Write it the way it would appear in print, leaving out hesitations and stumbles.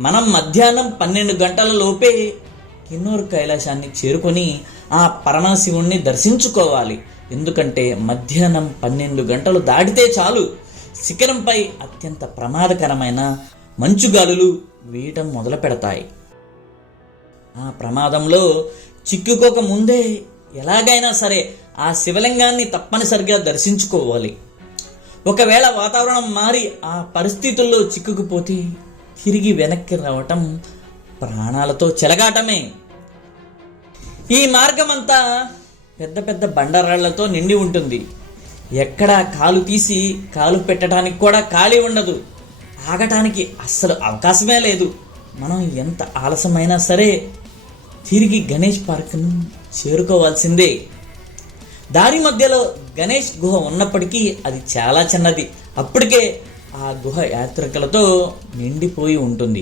మనం మధ్యాహ్నం 12 గంటల లోపే కిన్నూరు కైలాసాన్ని చేరుకొని ఆ పరమశివుణ్ణి దర్శించుకోవాలి. ఎందుకంటే మధ్యాహ్నం 12 గంటలు దాటితే చాలు శిఖరంపై అత్యంత ప్రమాదకరమైన మంచుగాలులు వీయటం మొదలు పెడతాయి. ఆ ప్రమాదంలో చిక్కుకోక ముందే ఎలాగైనా సరే ఆ శివలింగాన్ని తప్పనిసరిగా దర్శించుకోవాలి. ఒకవేళ వాతావరణం మారి ఆ పరిస్థితుల్లో చిక్కుకుపోతే తిరిగి వెనక్కి రావటం ప్రాణాలతో చెలగాటమే. ఈ మార్గం అంతా పెద్ద పెద్ద బండరాళ్లతో నిండి ఉంటుంది. ఎక్కడా కాలు తీసి కాలు పెట్టడానికి కూడా ఖాళీ ఉండదు. ఆగటానికి అస్సలు అవకాశమే లేదు. మనం ఎంత ఆలస్యమైనా సరే తిరిగి గణేష్ పార్క్ను చేరుకోవాల్సిందే. దారి మధ్యలో గణేష్ గుహ ఉన్నప్పటికీ అది చాలా చిన్నది. అప్పటికే ఆ గుహ యాత్రికులతో నిండిపోయి ఉంటుంది.